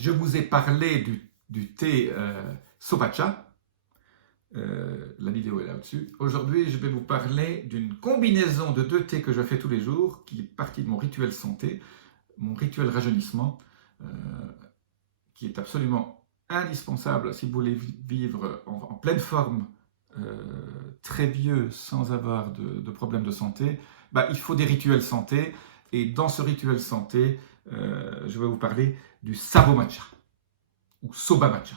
Je vous ai parlé du thé Sobacha. La vidéo est là au-dessus. Aujourd'hui, je vais vous parler d'une combinaison de deux thés que je fais tous les jours, qui est partie de mon rituel santé, mon rituel rajeunissement, qui est absolument indispensable si vous voulez vivre en pleine forme, très vieux, sans avoir de problèmes de santé. Il faut des rituels santé. Et dans ce rituel santé, je vais vous parler du Sabo Matcha ou Soba Matcha.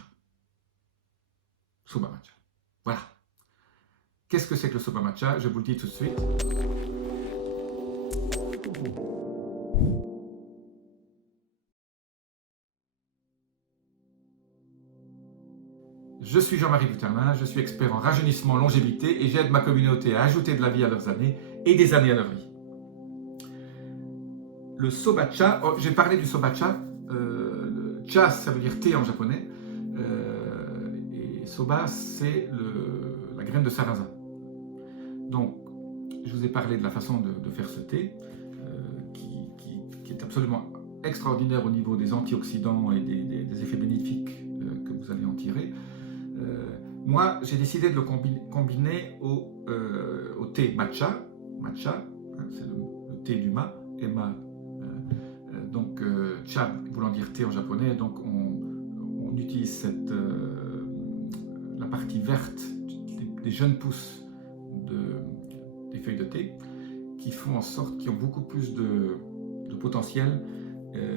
Soba Matcha. Voilà. Qu'est-ce que c'est que le Soba Matcha? Je vous le dis tout de suite. Je suis Jean-Marie Buterlin, je suis expert en rajeunissement, longévité et j'aide ma communauté à ajouter de la vie à leurs années et des années à leur vie. Le Sobacha, j'ai parlé du Sobacha, cha ça veut dire thé en japonais, et soba c'est la graine de sarrasin. Donc je vous ai parlé de la façon de faire ce thé, qui est absolument extraordinaire au niveau des antioxydants et des effets bénéfiques que vous allez en tirer. Moi j'ai décidé de le combiner au thé matcha, c'est le thé du ma, ma. Donc cha voulant dire thé en japonais, donc on utilise la partie verte des jeunes pousses des feuilles de thé qui font en sorte qu'ils ont beaucoup plus de potentiel,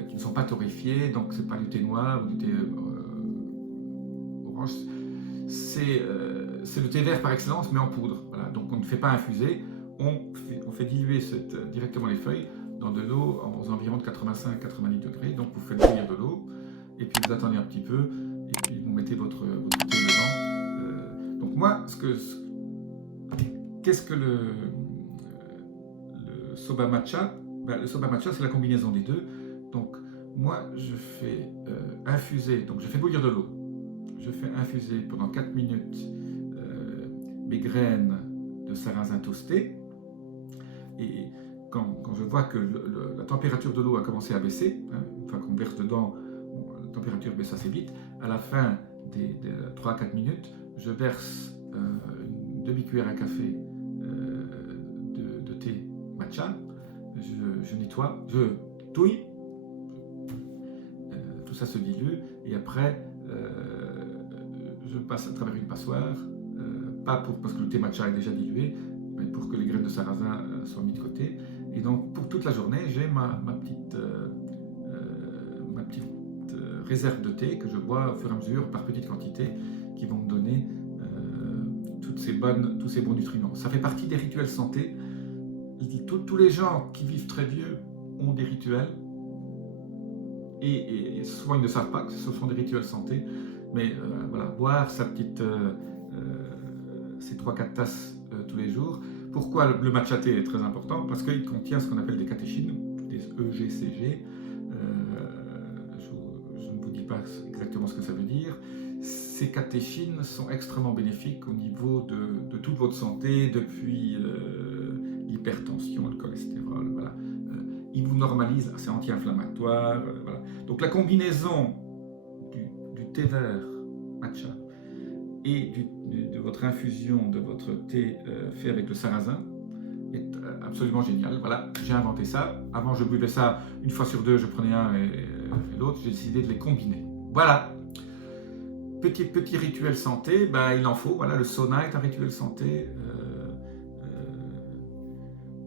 qui ne sont pas torréfiés, donc c'est pas du thé noir ou du thé orange, c'est le thé vert par excellence mais en poudre. Voilà. Donc on ne fait pas infuser, on fait diluer directement les feuilles dans de l'eau aux environs de 85-90 degrés. Donc vous faites bouillir de l'eau et puis vous attendez un petit peu et puis vous mettez votre thé dedans. Donc moi, qu'est-ce que le Soba Matcha? Le Soba Matcha c'est la combinaison des deux. Donc moi je fais infuser, donc je fais bouillir de l'eau. Je fais infuser pendant 4 minutes mes graines de sarrasin toasté et quand je vois que la température de l'eau a commencé à baisser, une fois qu'on verse dedans, la température baisse assez vite, à la fin des 3-4 minutes, je verse une demi-cuillère à café de thé matcha, je nettoie, je touille, tout ça se dilue, et après je passe à travers une passoire, parce que le thé matcha est déjà dilué, mais pour que les graines de sarrasin soient mises de côté. Et donc pour toute la journée, j'ai ma petite réserve de thé que je bois au fur et à mesure par petites quantités qui vont me donner tous ces bons nutriments. Ça fait partie des rituels santé. Tous les gens qui vivent très vieux ont des rituels et souvent ils ne savent pas que ce sont des rituels santé, mais voilà, boire ces 3-4 tasses tous les jours. Pourquoi le matcha thé est très important? Parce qu'il contient ce qu'on appelle des catéchines, des EGCG. Je ne vous dis pas exactement ce que ça veut dire. Ces catéchines sont extrêmement bénéfiques au niveau de toute votre santé, depuis l'hypertension, le cholestérol. Voilà. Ils vous normalisent, c'est anti-inflammatoire. Voilà. Donc la combinaison du thé vert matcha et de votre infusion, de votre thé fait avec le sarrasin est absolument génial. Voilà, j'ai inventé ça. Avant, je buvais ça une fois sur deux, je prenais un et l'autre. J'ai décidé de les combiner. Voilà. Petit rituel santé, il en faut. Voilà, le sauna est un rituel santé.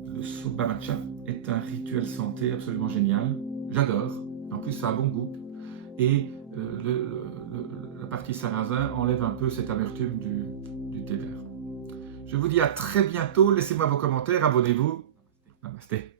Le soba matcha est un rituel santé absolument génial. J'adore. En plus, ça a bon goût. Et la partie sarrasin enlève un peu cette amertume du thé vert. Je vous dis à très bientôt, laissez-moi vos commentaires, abonnez-vous. Namasté.